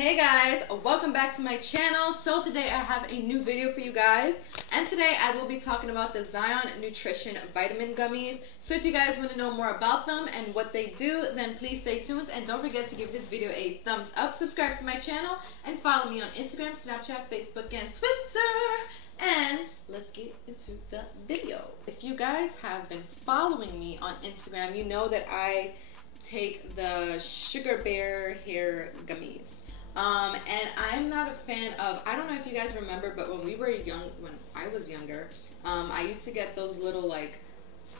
Hey guys, welcome back to my channel. So today I have a new video for you guys, and today I will be talking about the Zion Nutrition Vitamin Gummies. So if you guys want to know more about them and what they do, then please stay tuned and don't forget to give this video a thumbs up, subscribe to my channel, and follow me on Instagram, Snapchat, Facebook, and Twitter. And let's get into the video. If you guys have been following me on Instagram, you know that I take the Sugar Bear hair gummies. And I'm not a fan of, I don't know if you guys remember, but when I was younger, I used to get those little like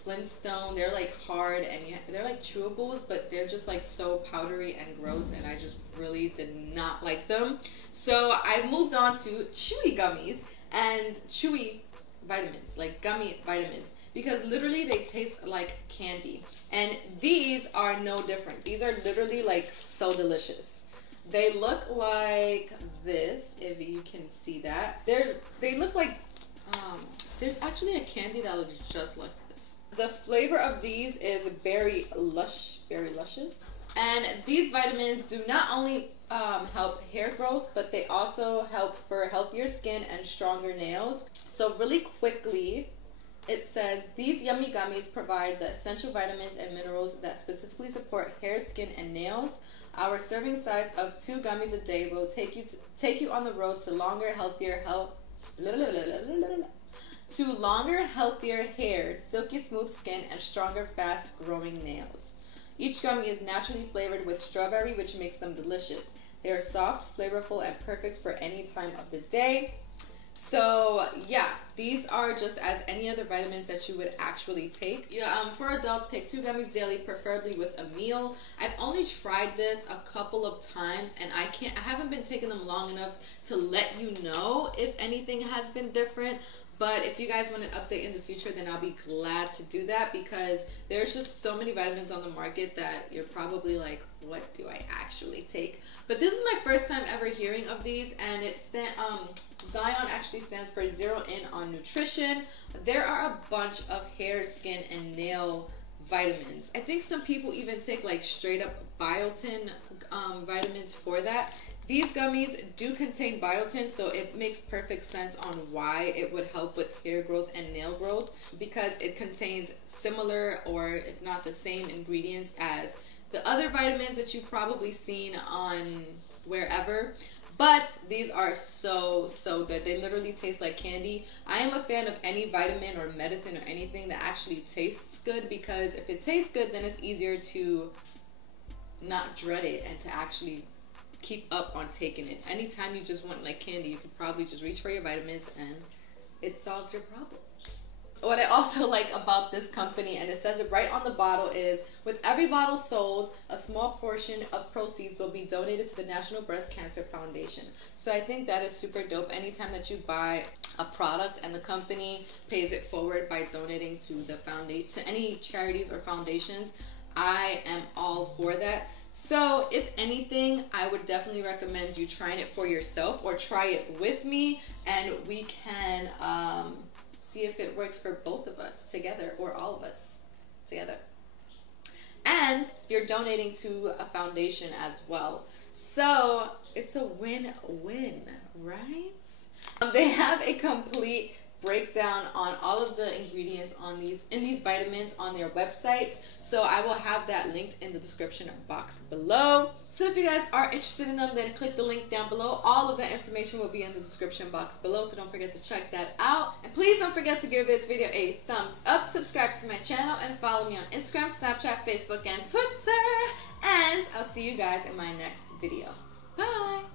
Flintstone, they're like hard and they're like chewables, but they're just like so powdery and gross, and I just really did not like them. So I moved on to chewy gummies and chewy vitamins, like gummy vitamins, because literally they taste like candy. And these are no different. These are literally like so delicious. They look like this, if you can see that. They look like, there's actually a candy that looks just like this. The flavor of these is very luscious. And these vitamins do not only help hair growth, but they also help for healthier skin and stronger nails. So really quickly, it says, these yummy gummies provide the essential vitamins and minerals that specifically support hair, skin, and nails. Our serving size of 2 gummies a day will take you on the road to longer, healthier hair, silky smooth skin, and stronger, fast-growing nails. Each gummy is naturally flavored with strawberry, which makes them delicious. They are soft, flavorful, and perfect for any time of the day. So yeah, these are just as any other vitamins that you would actually take. For adults, take 2 gummies daily, preferably with a meal. I've only tried this a couple of times, and I haven't been taking them long enough to let you know if anything has been different. But if you guys want an update in the future, then I'll be glad to do that, because there's just so many vitamins on the market that you're probably like, what do I actually take? But this is my first time ever hearing of these, and Zion actually stands for Zero In on Nutrition. There are a bunch of hair, skin, and nail vitamins. I think some people even take like straight up biotin vitamins for that. These gummies do contain biotin, so it makes perfect sense on why it would help with hair growth and nail growth, because it contains similar, or if not the same, ingredients as the other vitamins that you've probably seen on wherever. But these are so good. They literally taste like candy. I am a fan of any vitamin or medicine or anything that actually tastes good, because if it tastes good, then it's easier to not dread it and to actually keep up on taking it. Anytime you just want like candy, you could probably just reach for your vitamins and it solves your problem. What I also like about this company, and it says it right on the bottle, is with every bottle sold, a small portion of proceeds will be donated to the National Breast Cancer Foundation. So I think that is super dope. Anytime that you buy a product and the company pays it forward by donating to the foundation, to any charities or foundations, I am all for that. So if anything, I would definitely recommend you trying it for yourself, or try it with me, and we can see if it works for both of us together, or all of us together. And you're donating to a foundation as well, so it's a win-win, right? They have a complete breakdown on all of the ingredients in these vitamins on their website, so I will have that linked in the description box below. So if you guys are interested in them, then click the link down below. All of that information will be in the description box below, so don't forget to check that out. And please don't forget to give this video a thumbs up, subscribe to my channel, and follow me on Instagram, Snapchat, Facebook, and Twitter. And I'll see you guys in my next video. Bye!